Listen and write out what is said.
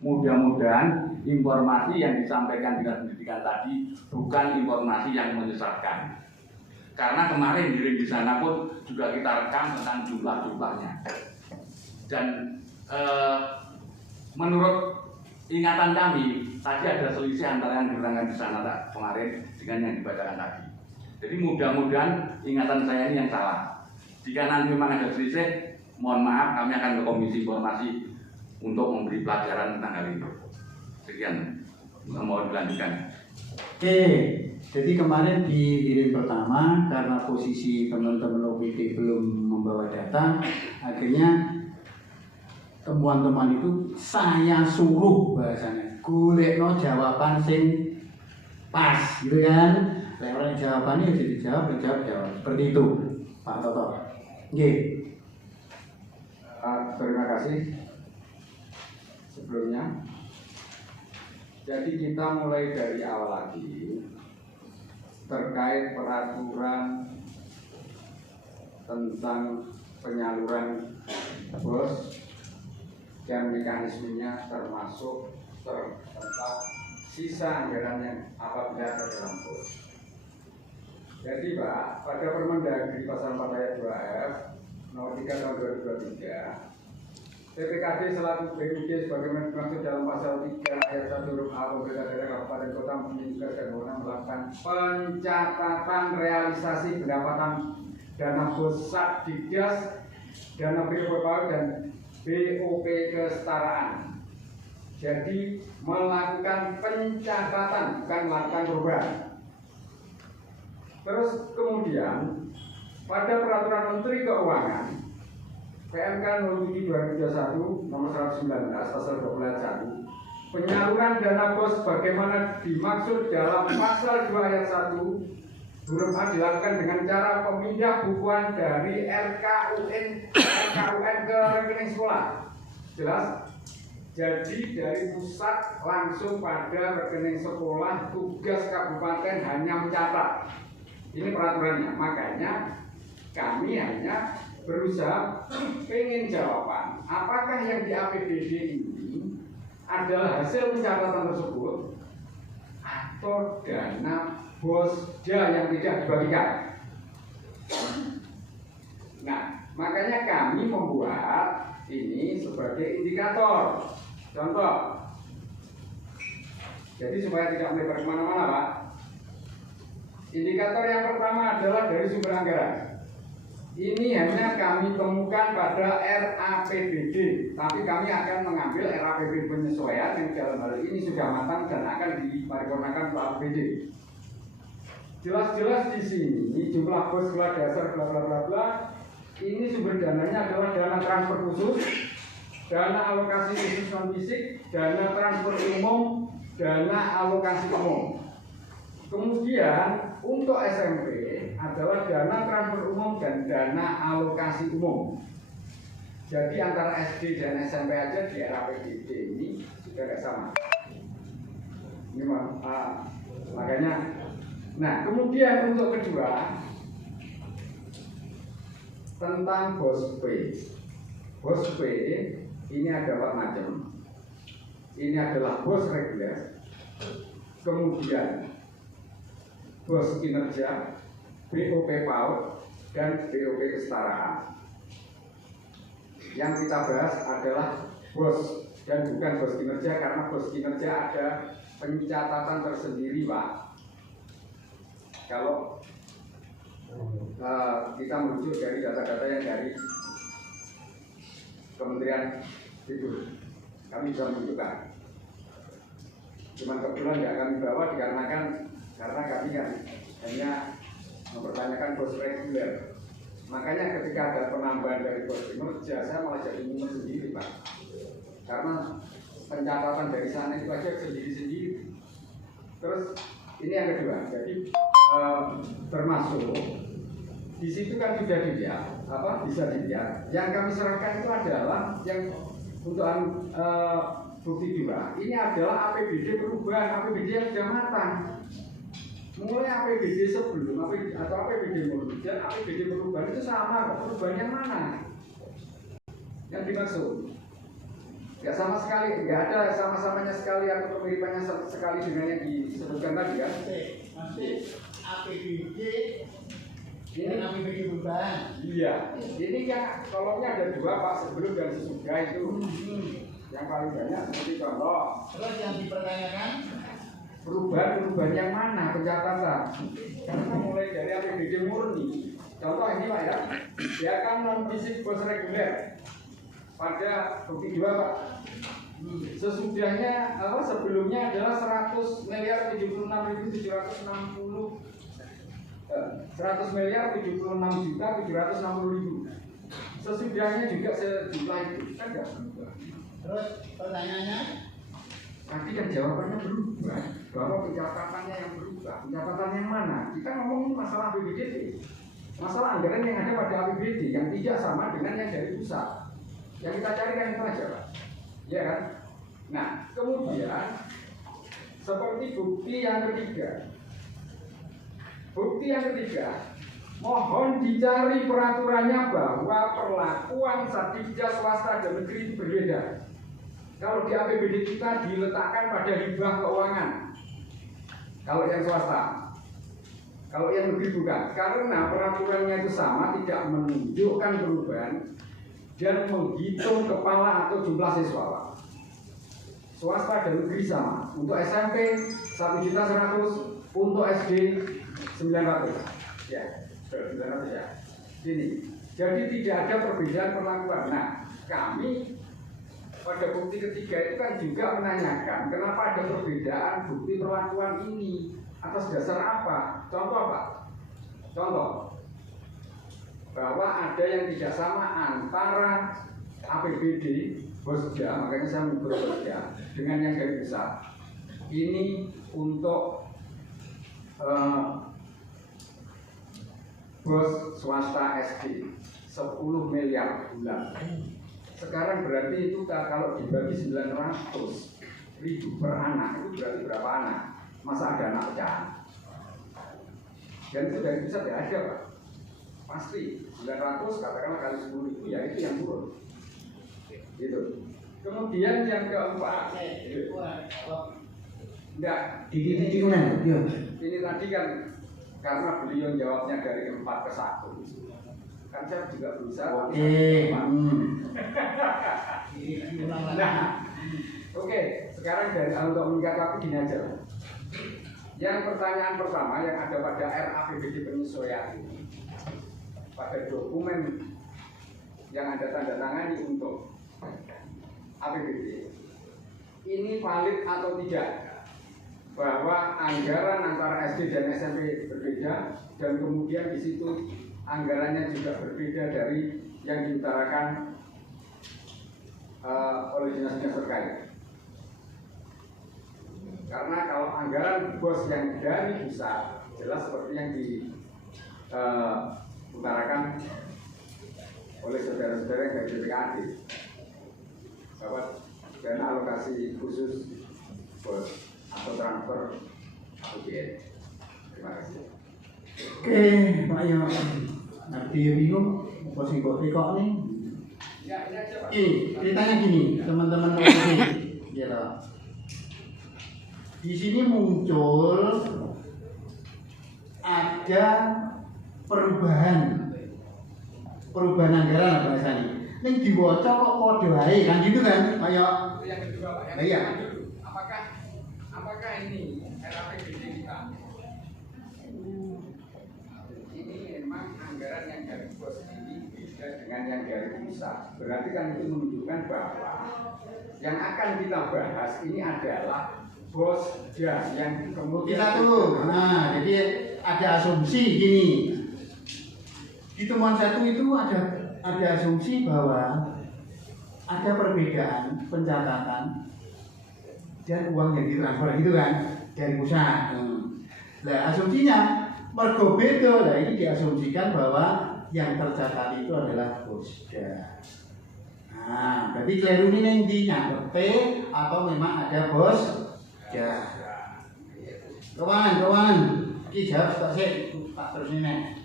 Mudah-mudahan informasi yang disampaikan Dinas Pendidikan tadi bukan informasi yang menyesatkan. Karena kemarin di sana pun juga kita rekam tentang jumlah-jumlahnya. Dan menurut ingatan kami, tadi ada selisih antara yang diterangkan di sana kemarin dengan yang dibacakan tadi. Jadi mudah-mudahan ingatan saya ini yang salah. Jika nanti memang ada selisih, mohon maaf, kami akan ke Komisi Informasi untuk memberi pelajaran tentang hal ini. Sekian, mohon dilanjutkan. Oke, jadi kemarin di hearing pertama karena posisi teman-teman OPD belum membawa data, akhirnya temuan-teman itu saya suruh bahasanya golekno jawaban sing pas, gitu kan? Lewat jawabannya jadi jawab, seperti itu, Pak Toto. Oke. Terima kasih sebelumnya. Jadi kita mulai dari awal lagi terkait peraturan tentang penyaluran BOS dan mekanismenya, termasuk tentang sisa anggaran yang apabila ada dalam BOS. Jadi Pak, pada Permendagri pasal 4 ayat 2F nomor 3 tahun 2023, PPKD selaku BUD sebagaimana dimaksud dalam pasal 3 ayat 1 huruf A pemerintah daerah kabupaten kota menunjukkan dan melakukan pencatatan realisasi pendapatan dana BOS Satgas, dana BOP PAUD dan BOP kesetaraan. Jadi melakukan pencatatan, bukan melakukan perubahan. Terus kemudian pada peraturan Menteri Keuangan PMK 07/2021 nomor 119 pasal 20 ayat 1, penyaluran dana BOS bagaimana dimaksud dalam pasal 2 ayat 1 huruf A dilakukan dengan cara pemindah bukuan dari RKUN ke rekening sekolah. Jelas? Jadi dari pusat langsung pada rekening sekolah, tugas kabupaten hanya mencatat. Ini peraturannya. Makanya kami hanya berusaha pengen jawaban apakah yang di APBD ini adalah hasil pencatatan tersebut atau dana BOSDA yang tidak dibagikan. Nah, makanya kami membuat ini sebagai indikator. Contoh, jadi supaya tidak melebar kemana-mana Pak, indikator yang pertama adalah dari sumber anggaran. Ini hanya kami temukan pada RAPBD, tapi kami akan mengambil RAPBD penyesuaian yang dalam hal ini sudah matang dan akan diparipurnakan ke APBD. Jelas-jelas di sini jumlah BOS sekolah dasar bla bla bla bla. Ini sumber dananya adalah dana transfer khusus, dana alokasi khusus non fisik, dana transfer umum, dana alokasi umum. Kemudian untuk SMP adalah dana transfer umum dan dana alokasi umum. Jadi antara SD dan SMP aja di RAPBD ini sudah tidak sama. Ini makanya. Nah, kemudian untuk kedua tentang BOS P. BOS P ini ada 4 macam. Ini adalah BOS reguler, kemudian BOS kinerja, BOP PAUD, dan BOP kesetaraan. Yang kita bahas adalah BOS dan bukan BOS kinerja, karena BOS kinerja ada pencatatan tersendiri Pak. Kalau kita merujuk dari data-data yang dari Kementerian itu, kami bisa menunjukkan. Cuman kebetulan nggak kami bawa dikarenakan karena kami kan hanya mempertanyakan BOS reguler. Makanya ketika ada penambahan dari BOS kinerja, saya malah jadi bingung sendiri Pak. Karena pencatatan dari sana itu aja sendiri-sendiri. Terus ini yang kedua, jadi termasuk di situ kan sudah dilihat, bisa dilihat. Yang kami serahkan itu adalah yang untuk bukti juga. Ini adalah APBD perubahan, APBD yang sudah matang. Mulai APBD sebelum atau APBD mundur dan APBD perubahan itu sama kok. Perubahan yang mana? Yang dimaksud Nggak sama sekali, nggak ada sama-samanya sekali atau kemiripannya sekali dengan yang disebutkan tadi kan? Masih APBD Ini APBD perubahan. iya, ini kan kolomnya ada dua Pak, sebelum dan sesudah itu. Yang paling banyak seperti contoh. Terus yang dipertanyakan Perubahan yang mana pencatatan? Karena mulai dari APBD murni. Contoh ini Pak ya, biarkan non fisik bos reguler pada bukti 2 Pak. Sesudahnya sebelumnya adalah 100 miliar 76.760 100 miliar 76 juta 760 ribu. Sesudahnya juga sejumlah itu kan nggak berubah. terus pertanyaannya Nanti kan jawabannya berubah, bahwa pencatatannya yang berubah. Pencatatan yang mana? Kita ngomongin masalah APBD, masalah anggaran yang ada pada APBD yang tidak sama dengan yang dari pusat. Yang kita cari kan itu aja, Pak. Ya kan? Nah, kemudian seperti bukti yang ketiga. Bukti yang ketiga, mohon dicari peraturannya bahwa perlakuan satgas swasta dan negeri itu berbeda. Kalau di APBD kita diletakkan pada hibah keuangan. Kalau yang swasta, kalau yang negeri bukan. Karena peraturannya itu sama, tidak menunjukkan perubahan dan menghitung kepala atau jumlah siswa. Swasta dan negeri sama. Untuk SMP 1.100.000, untuk SD 900. Ya, 900 ya. Ini. Jadi tidak ada perbedaan perlakuan. Nah, kami pada bukti ketiga itu kan juga menanyakan kenapa ada perbedaan bukti perlakuan ini, atas dasar apa? Contoh Pak, contoh bahwa ada yang tidak sama antara APBD Bosja, makanya saya menyebut Bosja, dengan yang garis besar. Ini untuk bos swasta SD 10 miliar bulan. Sekarang berarti itu kalau dibagi 900.000 per anak, itu berarti berapa anak? Masa ada anak pecahan? Dan itu dari pusat ya ada Pak. Pasti 900 katakanlah kali 10.000 ya itu yang turun. Gitu. Kemudian yang keempat, enggak, ini tadi kan karena beliau jawabnya dari 4 ke 1. Kan saya juga berusaha. Nah, oke. Sekarang dari untuk meningkat waktu gini aja. Yang pertanyaan pertama yang ada pada RAPBD penyesuaian ini, pada dokumen yang ada tanda tangani untuk APBD, ini valid atau tidak? Bahwa anggaran antara SD dan SMP berbeda dan kemudian di situ anggarannya juga berbeda dari yang diutarakan oleh dinas-dinas terkait. Karena kalau anggaran bos yang dari pusat jelas seperti yang diutarakan oleh saudara-saudara yang dari BPKAD bahwa dana alokasi khusus bos atau transfer APBN. Terima kasih. Oke, Pak Yo. Nanti bingung, apa sih kok nih? Ya, ini aja Pak. Ceritanya gini, teman-teman OPD, ya. Di sini muncul ada perubahan anggaran apa bahasanya. Ning diwaca kok padha ae kan gitu kan, Pak Yo. Yang kedua Pak, yang Iya. dulu. Apakah ini RAPBD kita? Ini memang anggaran yang dari bos ini beda dengan yang dari pusat. Berarti kan itu menunjukkan bahwa yang akan kita bahas ini adalah Bosja yang kemudian Kita tuh, nah jadi ada asumsi gini. Di temuan 1 itu ada asumsi bahwa ada perbedaan pencatatan dan uang yang ditransfer gitu kan dari pusat. Nah asumsinya mergo beda, nah ini diasumsikan bahwa yang tercatat itu adalah Bosja. Nah, berarti keliru ini yang dinyangkut atau memang ada Bosja. Kawan, ki jawab tak sih, tak terus ini.